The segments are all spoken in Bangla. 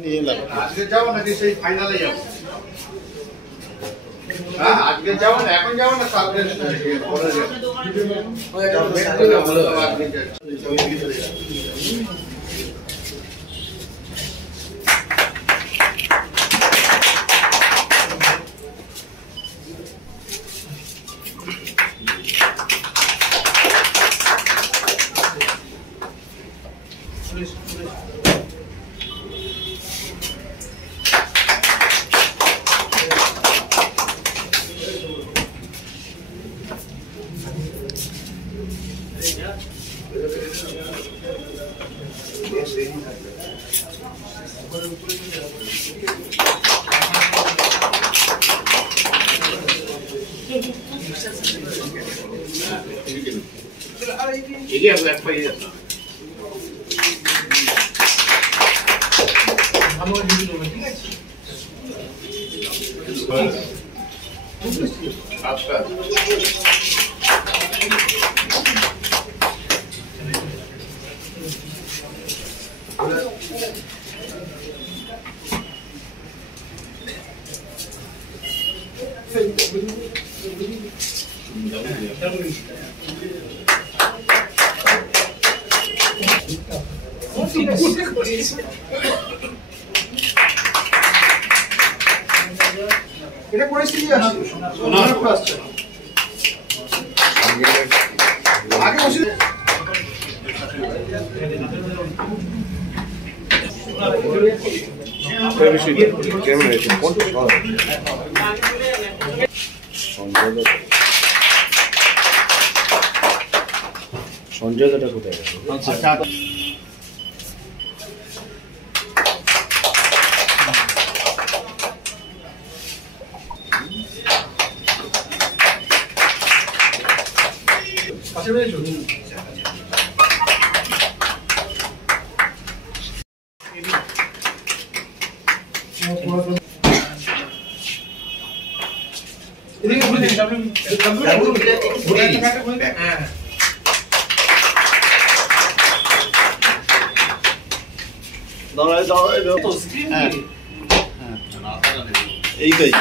নিয়ে এলাম। আজকে যাবো নাকি সেই ফাইনালে যাবো? হ্যাঁ আজকে যাবো না, এখন যাবো না, কালকে পরে যাবো। এটা পরিস্থিতি আছে আসছে আগে ওষুধ সঞ্জয় দাটা কোথায় গেছে? এইটাই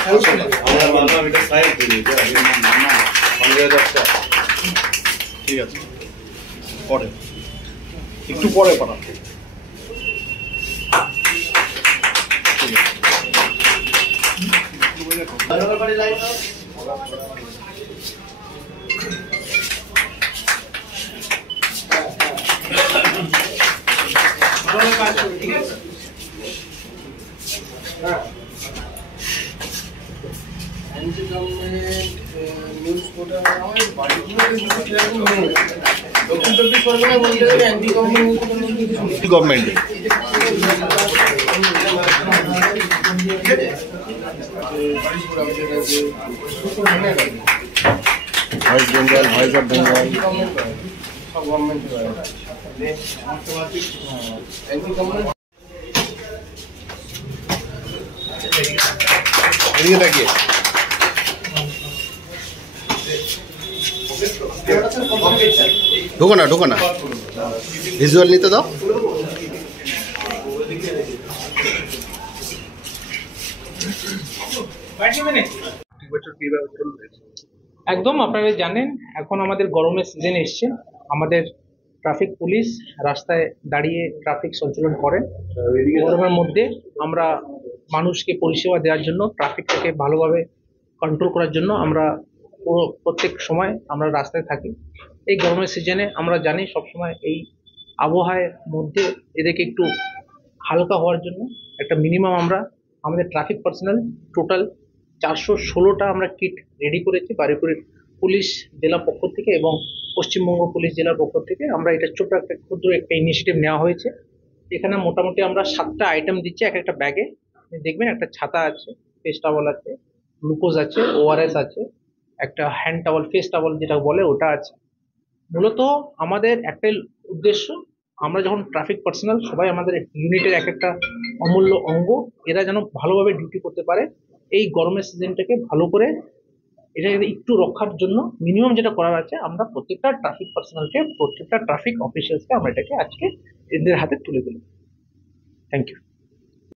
ঠিক আছে, পরে একটু পরে পাঠান। ঠিক আছে government voice Bengal, voice of Bengal এদিকে তাকিয়ে ঢোকো না ভিজুয়াল নিতে দাও। একদম আপনারা জানেন এখন আমাদের গরমের সিজন এসছে, আমাদের ট্রাফিক পুলিশ রাস্তায় দাঁড়িয়ে ট্রাফিক সঞ্চালন করেন। গরমের মধ্যে আমরা মানুষকে পরিষেবা দেওয়ার জন্য, ট্রাফিকটাকে ভালোভাবে কন্ট্রোল করার জন্য আমরা প্রত্যেক সময় আমরা রাস্তায় থাকি। এই গরমের সিজনে আমরা জানি সবসময় এই আবহাওয়ার মধ্যে এদেরকে একটু হালকা হওয়ার জন্য একটা মিনিমাম আমরা আমাদের ট্রাফিক পার্সোনাল টোটাল 416টা আমরা কিট রেডি করেছি বারুইপুর পুলিশ জেলার পক্ষ থেকে এবং পশ্চিমবঙ্গ পুলিশ জেলার পক্ষ থেকে। আমরা এটা ছোট একটা ক্ষুদ্র একটা ইনিশিয়েটিভ নেওয়া হয়েছে। এখানে মোটামুটি আমরা 7টা আইটেম দিচ্ছি এক একটা ব্যাগে। দেখবেন একটা ছাতা আছে, ফেস টাওয়াল আছে, গ্লুকোজ আছে, ORS আছে, একটা হ্যান্ড টাওয়াল ফেস টাওয়াল যেটা বলে ওটা আছে। মূলত আমাদের একটাই উদ্দেশ্য, আমরা যখন ট্রাফিক পার্সোনাল সবাই আমাদের ইউনিটের এক একটা অমূল্য অঙ্গ, এরা যেন ভালোভাবে ডিউটি করতে পারে। এই গরমের সিজনটাকে ভালো করে এটা একটু রক্ষার জন্য মিনিমাম যেটা করার আছে, আমরা প্রত্যেকটা ট্রাফিক পার্সোনালকে, প্রত্যেকটা ট্রাফিক অফিসার্সকে আমরা এটাকে আজকে এদের হাতে তুলে দিলাম। Thank you.